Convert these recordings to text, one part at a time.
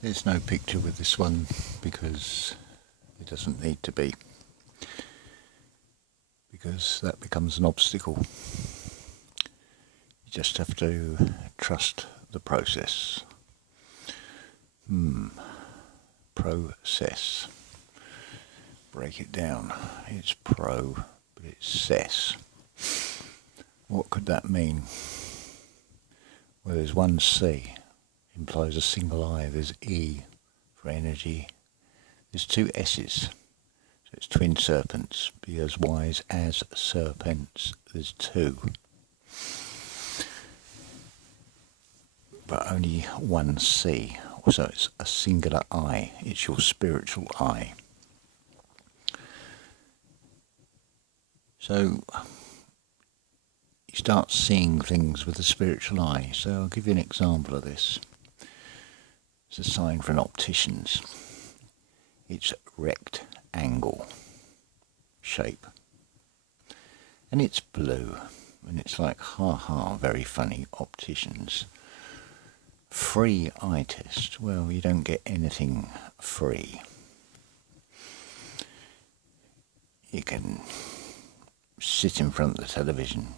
There's no picture with this one because it doesn't need to be, because that becomes an obstacle. You just have to trust the process. Process. Break it down. It's pro, but it's cess. What could that mean? Well, there's one C, implies a single I. There's E for energy. There's two S's. So it's twin serpents. Be as wise as serpents. There's two. But only one C. So it's a singular I. It's your spiritual I. So you start seeing things with the spiritual eye. So I'll give you an example of this. It's a sign for an optician's. It's rectangle shape. And it's blue. And it's like, ha ha, very funny, opticians. Free eye test. Well, you don't get anything free. You can sit in front of the television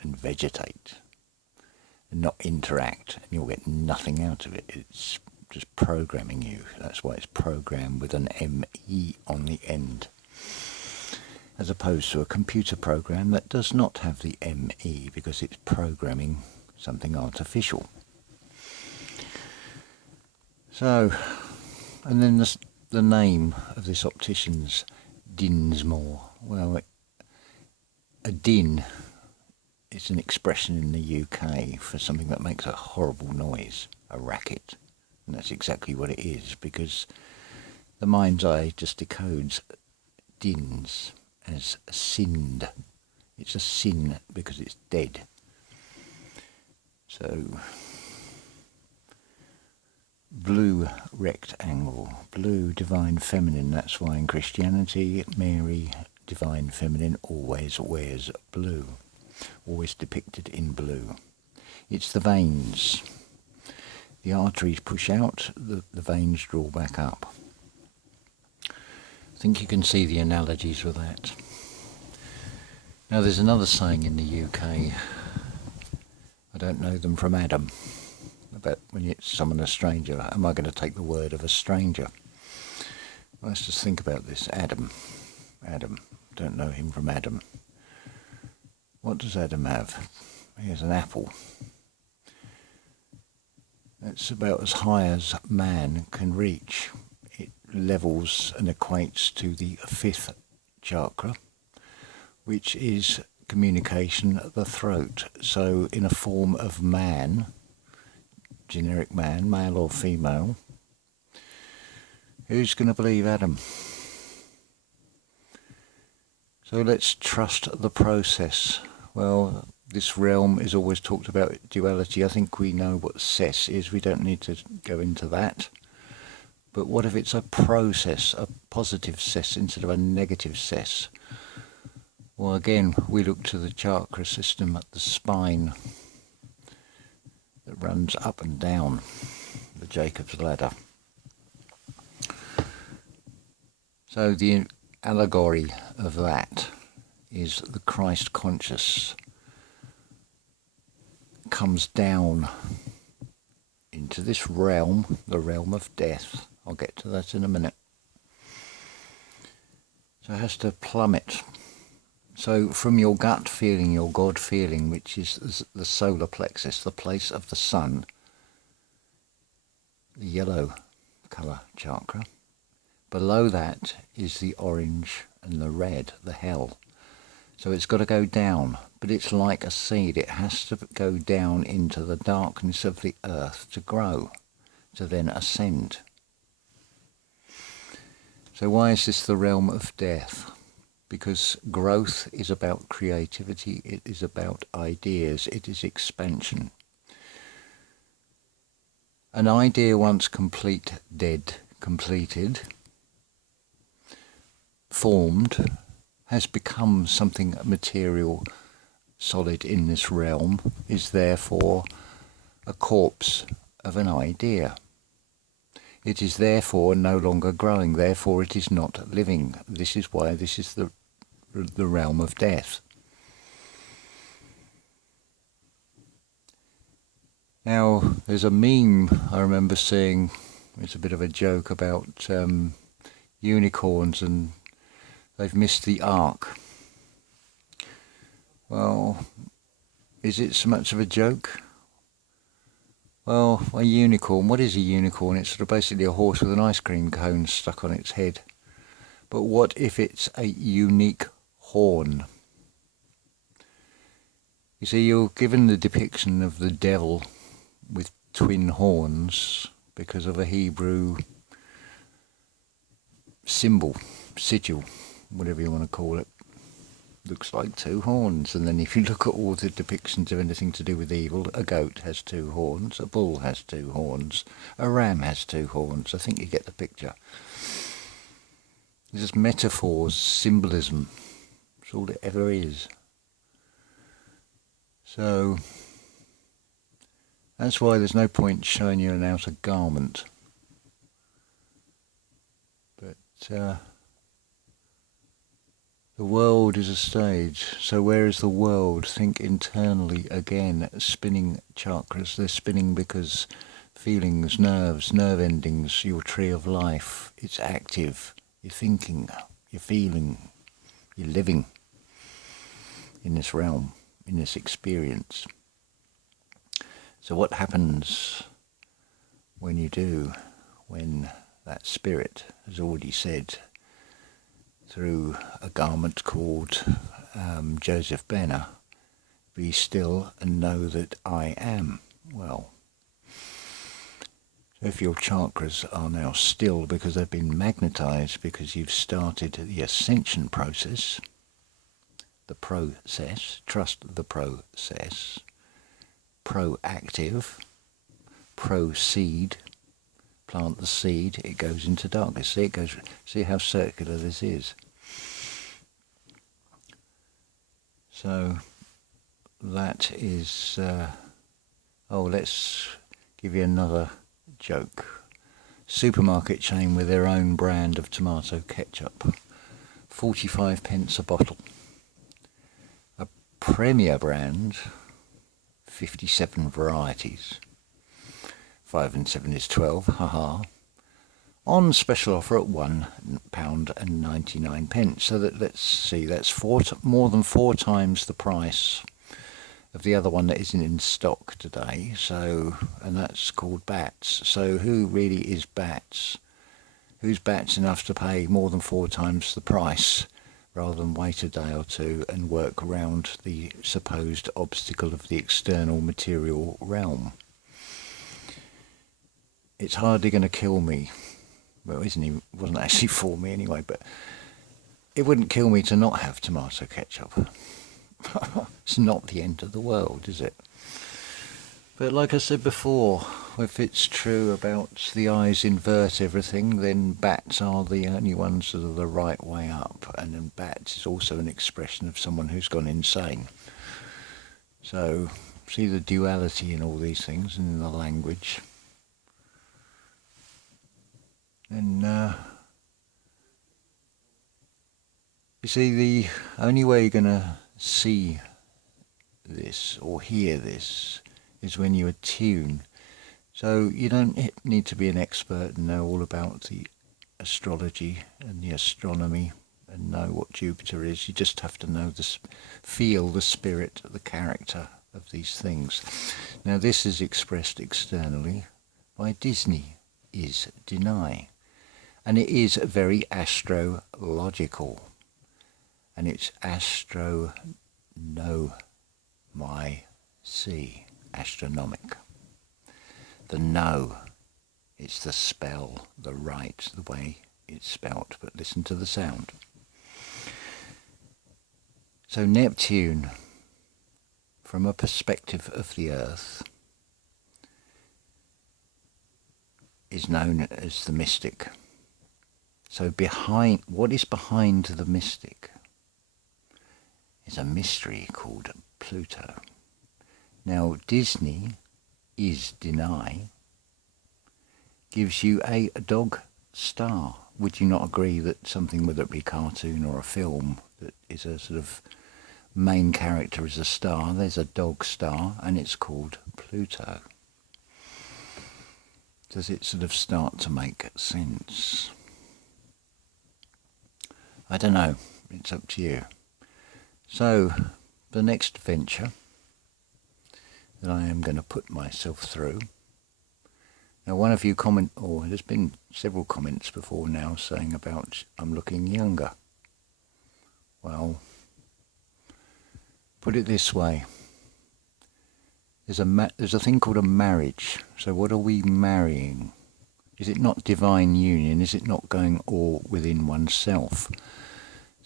and vegetate and not interact, and you'll get nothing out of it. It's just programming you. That's why it's programmed with an M-E on the end, as opposed to a computer program that does not have the M-E, because it's programming something artificial. So, and then the name of this optician's Dinsmore. Well, a din is an expression in the UK for something that makes a horrible noise, a racket. And that's exactly what it is, because the mind's eye just decodes dins as sinned. It's a sin because it's dead. So, blue rectangle, blue divine feminine. That's why in Christianity, Mary, divine feminine, always wears blue, always depicted in blue. It's the veins. The arteries push out, the veins draw back up. I think you can see the analogies with that. Now there's another saying in the UK, I don't know them from Adam, about when you summon a stranger, am I going to take the word of a stranger? Well, let's just think about this. Adam, don't know him from Adam. What does Adam have? He has an apple. It's about as high as man can reach. It levels and equates to the fifth chakra, which is communication at the throat. So in a form of man, generic man, male or female, who's going to believe Adam? So let's trust the process. Well, this realm is always talked about duality. I think we know what cess is. We don't need to go into that. But what if it's a process, a positive cess instead of a negative cess? Well, again, we look to the chakra system at the spine that runs up and down, the Jacob's ladder. So the allegory of that is the Christ conscious comes down into this realm, the realm of death. I'll get to that in a minute. So it has to plummet. So from your gut feeling, your God feeling, which is the solar plexus, the place of the sun, the yellow colour chakra, below that is the orange and the red, the hell. So it's got to go down, but it's like a seed. It has to go down into the darkness of the earth to grow, to then ascend. So why is this the realm of death? Because growth is about creativity, it is about ideas, it is expansion. An idea once completed, formed, has become something material, solid in this realm, is therefore a corpse of an idea. It is therefore no longer growing, therefore it is not living. This is why this is the realm of death. Now, there's a meme I remember seeing, it's a bit of a joke about unicorns and they've missed the ark. Well, is it so much of a joke? Well, a unicorn, what is a unicorn? It's sort of basically a horse with an ice cream cone stuck on its head. But what if it's a unique horn? You see, you're given the depiction of the devil with twin horns because of a Hebrew symbol, sigil, whatever you want to call it. Looks like two horns. And then if you look at all the depictions of anything to do with evil, a goat has two horns, a bull has two horns, a ram has two horns. I think you get the picture. It's just metaphors, symbolism. That's all it ever is. So that's why there's no point showing you an outer garment. But the world is a stage. So where is the world? Think internally again. Spinning chakras. They're spinning because feelings, nerves, nerve endings, your tree of life. It's active. You're thinking, you're feeling, you're living in this realm, in this experience. So what happens when you do, when that spirit has already said, through a garment called Joseph Benner, be still and know that I am. Well, if your chakras are now still because they've been magnetized because you've started the ascension process, trust the process, proactive, proceed, plant the seed, it goes into darkness. See how circular this is. So that is, let's give you another joke. Supermarket chain with their own brand of tomato ketchup, 45p a bottle. A Premier brand, 57 varieties. 5 and 7 is 12, haha. On special offer at £1.99. So that, let's see, that's more than 4 times the price of the other one that isn't in stock today. So, and that's called Bats. So who really is Bats? Who's Bats enough to pay more than 4 times the price rather than wait a day or two and work around the supposed obstacle of the external material realm? It's hardly going to kill me. Well, it wasn't actually for me anyway, but it wouldn't kill me to not have tomato ketchup. It's not the end of the world, is it? But like I said before, if it's true about the eyes invert everything, then bats are the only ones that are the right way up. And then bats is also an expression of someone who's gone insane. So, see the duality in all these things and in the language. And you see, the only way you're going to see this or hear this is when you attune. So you don't need to be an expert and know all about the astrology and the astronomy and know what Jupiter is. You just have to know feel the spirit, the character of these things. Now this is expressed externally by Disney is deny. And it is very astrological. And it's astronomic. The no, it's the spell, the right, the way it's spelt. But listen to the sound. So Neptune, from a perspective of the Earth, is known as the mystic. So what is behind the mystic is a mystery called Pluto. Now Disney is deny. gives you a dog star. Would you not agree that something, whether it be a cartoon or a film, that is a sort of main character is a star, there's a dog star, and it's called Pluto? Does it sort of start to make sense? I don't know, it's up to you. So, the next venture that I am going to put myself through. Now, one of you there's been several comments before now saying about I'm looking younger. Well, put it this way. There's a thing called a marriage. So what are we marrying? Is it not divine union? Is it not going all within oneself?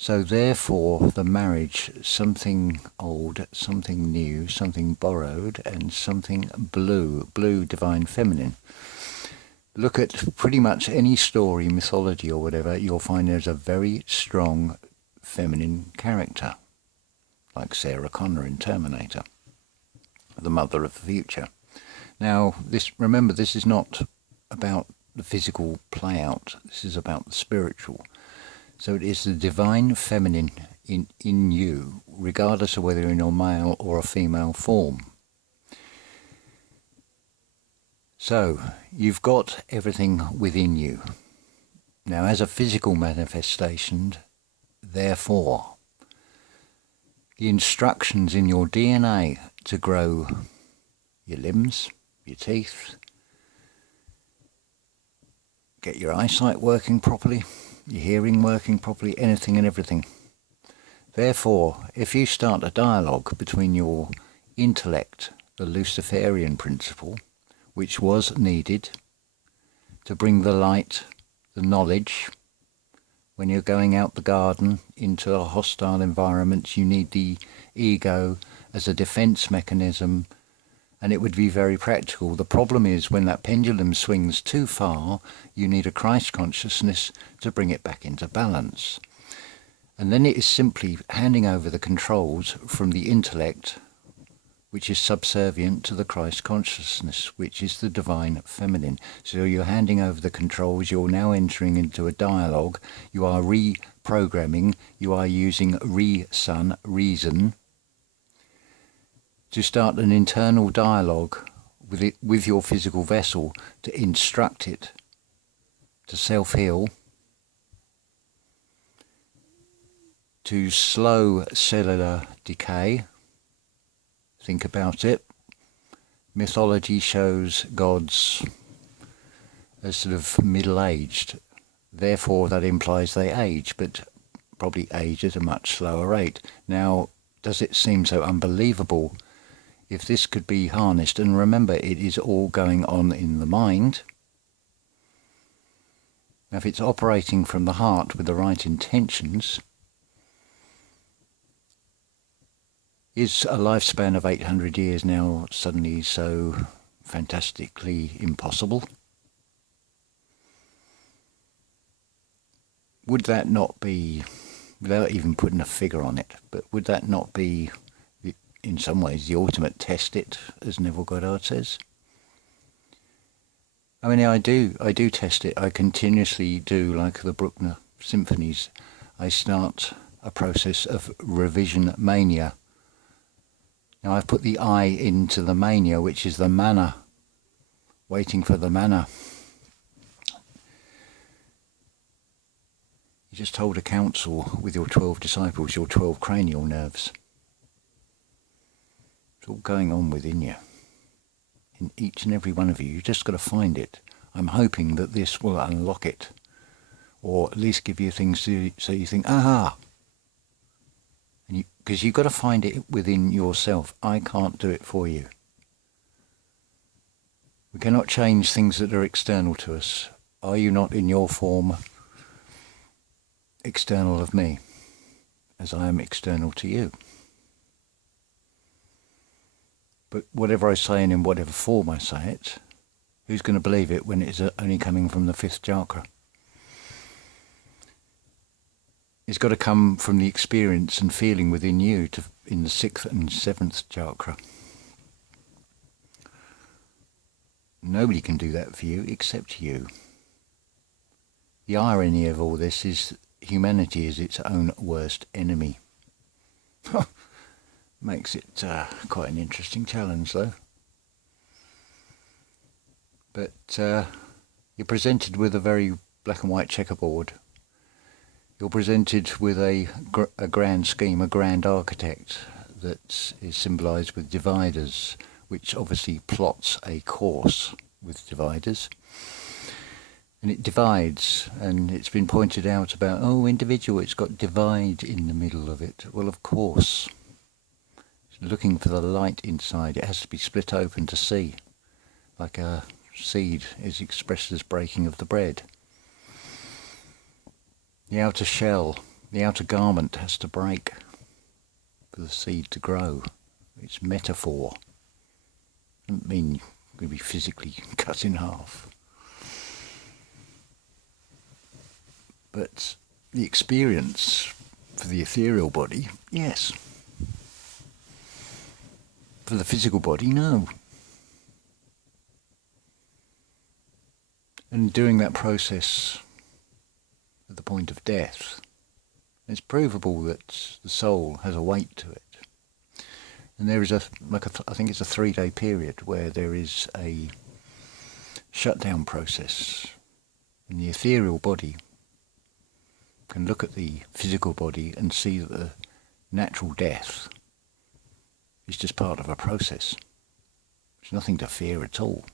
So therefore, the marriage, something old, something new, something borrowed, and something blue, divine feminine. Look at pretty much any story, mythology or whatever, you'll find there's a very strong feminine character, like Sarah Connor in Terminator, the mother of the future. Now, remember, this is not about the physical play out, this is about the spiritual. So it is the divine feminine in you, regardless of whether in a male or a female form. So, you've got everything within you. Now, as a physical manifestation, therefore, the instructions in your DNA to grow your limbs, your teeth, get your eyesight working properly, your hearing working properly, anything and everything. Therefore, if you start a dialogue between your intellect, the Luciferian principle, which was needed to bring the light, the knowledge, when you're going out the garden into a hostile environment, you need the ego as a defense mechanism, and it would be very practical. The problem is when that pendulum swings too far, you need a Christ consciousness to bring it back into balance. And then it is simply handing over the controls from the intellect, which is subservient to the Christ consciousness, which is the divine feminine. So you're handing over the controls, you're now entering into a dialogue, you are reprogramming, you are using reason, to start an internal dialogue with your physical vessel, to instruct it to self-heal, to slow cellular decay. Think about it. Mythology shows gods as sort of middle-aged. Therefore, that implies they age, but probably age at a much slower rate. Now, does it seem so unbelievable if this could be harnessed? And remember, it is all going on in the mind. Now, if it's operating from the heart with the right intentions, is a lifespan of 800 years now suddenly so fantastically impossible? Would that not be, without even putting a figure on it, but would that not be, in some ways, the ultimate test it, as Neville Goddard says? I mean, I do test it. I continuously do, like the Bruckner symphonies. I start a process of revision mania. Now I've put the I into the mania, which is the manna, waiting for the manna. You just hold a council with your 12 disciples, your 12 cranial nerves. It's all going on within you, in each and every one of you. You just got to find it. I'm hoping that this will unlock it, or at least give you things so you think, aha. Because you've got to find it within yourself. I can't do it for you. We cannot change things that are external to us. Are you not in your form external of me, as I am external to you? But whatever I say and in whatever form I say it, who's going to believe it when it's only coming from the 5th chakra? It's got to come from the experience and feeling within you in the 6th and 7th chakra. Nobody can do that for you except you. The irony of all this is humanity is its own worst enemy. Makes it quite an interesting challenge, though. But you're presented with a very black and white checkerboard. You're presented with a grand scheme, a grand architect that is symbolised with dividers, which obviously plots a course with dividers. And it divides, and it's been pointed out about, individual, it's got divide in the middle of it. Well, of course. It's looking for the light inside. It has to be split open to see, like a seed is expressed as breaking of the bread. The outer shell, the outer garment has to break for the seed to grow. It's metaphor. It doesn't mean you're going to be physically cut in half. But the experience for the ethereal body, yes. For the physical body, no. And during that process, at the point of death, it's provable that the soul has a weight to it. And there is I think it's a 3-day period where there is a shutdown process. And the ethereal body can look at the physical body and see that the natural death is just part of a process. There's nothing to fear at all.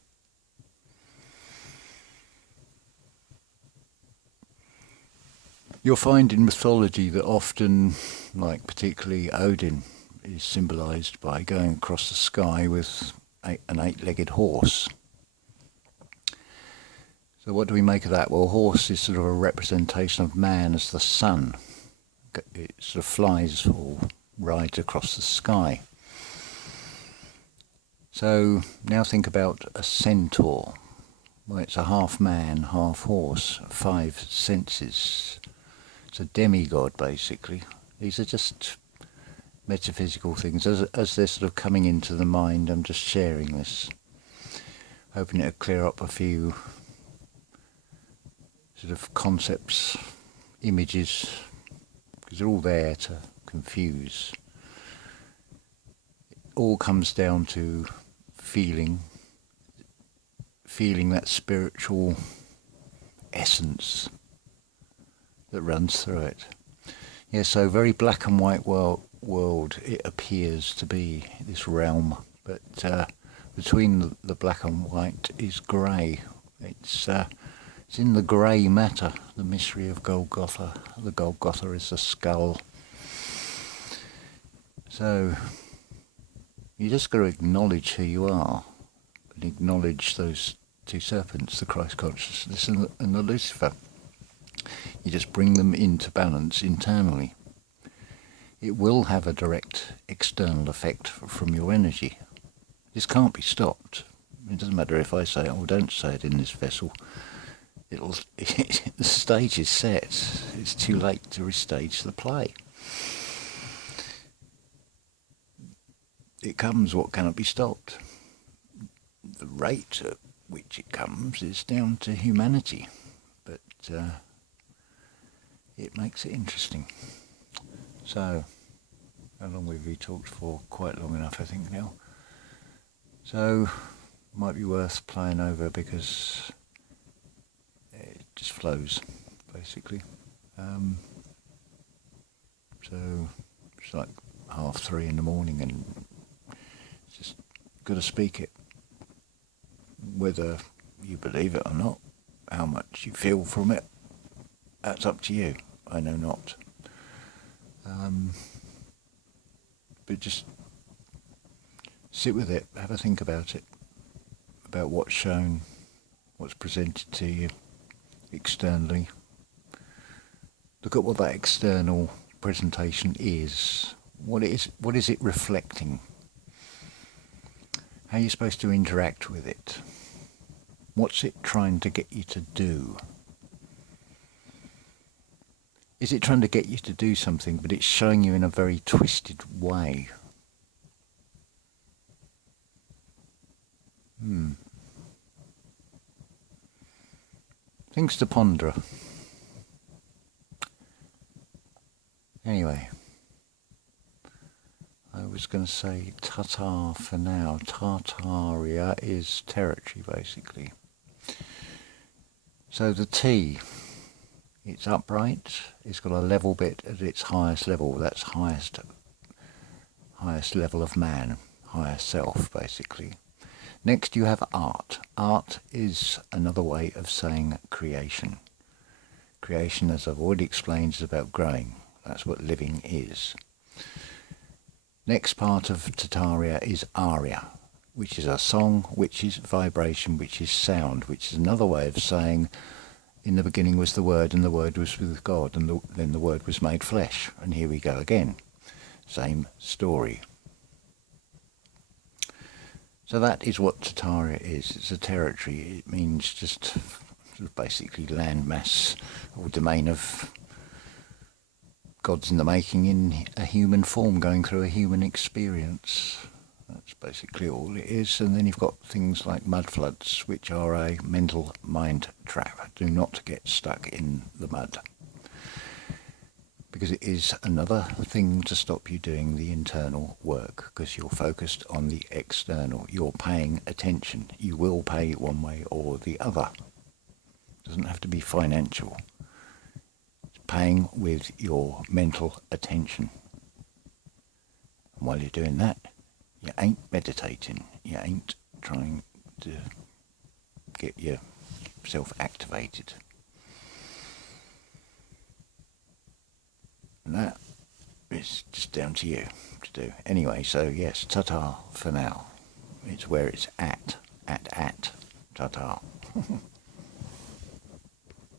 You'll find in mythology that often, like particularly Odin, is symbolised by going across the sky with an 8-legged horse. So what do we make of that? Well, a horse is sort of a representation of man as the sun. It sort of flies or rides across the sky. So now think about a centaur. Well, it's a half man, half horse, 5 senses. It's a demigod, basically. These are just metaphysical things. As they're sort of coming into the mind, I'm just sharing this, hoping it'll clear up a few sort of concepts, images, because they're all there to confuse. It all comes down to feeling that spiritual essence that runs through it. Yeah, so very black and white world it appears to be, this realm, but between the black and white is grey. It's in the grey matter, the mystery of Golgotha. The Golgotha is the skull. So you just got to acknowledge who you are, and acknowledge those 2 serpents, the Christ consciousness and the Lucifer. You just bring them into balance internally. It will have a direct external effect from your energy. This can't be stopped. It doesn't matter if I say it or don't say it in this vessel. The stage is set. It's too late to restage the play. It comes what cannot be stopped. The rate at which it comes is down to humanity, but it makes it interesting. So, how long have we talked for? Quite long enough, I think, now. So, might be worth playing over because it just flows, basically. So, it's like 3:30 in the morning, and it's just got to speak it. Whether you believe it or not, how much you feel from it, that's up to you. I know not. But just sit with it, have a think about it, about what's shown, what's presented to you externally. Look at what that external presentation is. What is it reflecting? How are you supposed to interact with it? What's it trying to get you to do? Is it trying to get you to do something, but it's showing you in a very twisted way? Things to ponder. Anyway, I was going to say Tatar for now. Tartaria is territory, basically. So the T, it's upright, it's got a level bit at its highest level. That's highest level of man, higher self, basically. Next you have art. Art is another way of saying creation. Creation, as I've already explained, is about growing. That's what living is. Next part of Tataria is aria, which is a song, which is vibration, which is sound, which is another way of saying in the beginning was the Word, and the Word was with God, and then the Word was made flesh. And here we go again. Same story. So that is what Tataria is. It's a territory. It means just sort of basically landmass or domain of God's in the making in a human form, going through a human experience. That's basically all it is. And then you've got things like mud floods, which are a mental mind trap. Do not get stuck in the mud, because it is another thing to stop you doing the internal work, because you're focused on the external. You're paying attention. You will pay one way or the other. It doesn't have to be financial. It's paying with your mental attention. And while you're doing that, you ain't meditating. You ain't trying to get yourself activated. And that is just down to you to do. Anyway, so yes, Tatar for now. It's where it's at. Tatar.